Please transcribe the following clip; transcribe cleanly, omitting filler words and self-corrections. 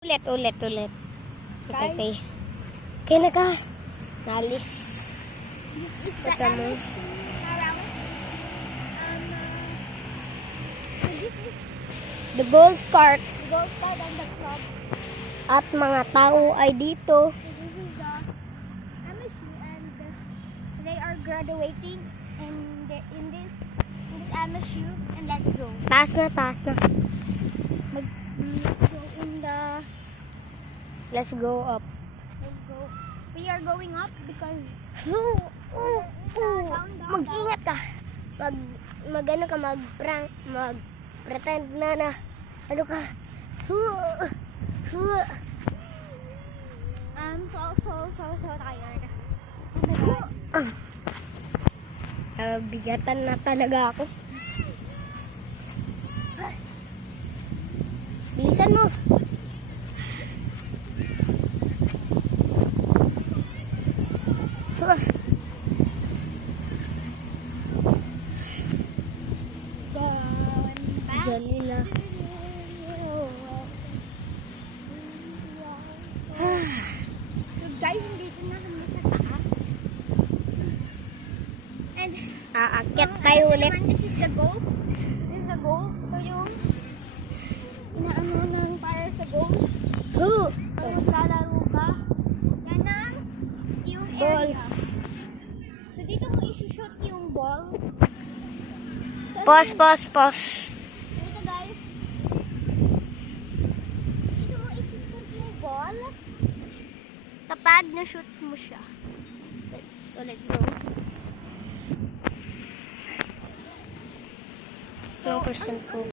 Ulit. Guys, Okay. Kaya na ka. Nalis. this is the Ito mo. MSU Narrows. So this is The golf cart the golf cart and the club. at mga tao ay dito. So this is the MSU and they are graduating in this MSU, and let's go. Taas na. Let's go in the Let's go up. let's go. We are going up because Mag-ingat ka. Mag-pretend na ano ka. I'm so tired. Oh my God. Bigatan na talaga ako. Bilisan mo. Jalila. So guys, dito na kami sa taas. And Aakyat tayo ulit. This is the golf. This is the golf. Ito yung inaano ng para sa golf. Pag maglalaro ka, yan ang yung area. Golf. So dito mo isushoot yung ball. Pause. Dito guys. Dito mo isushoot yung ball kapag na-shoot mo siya. Let's go. Slow percent ko.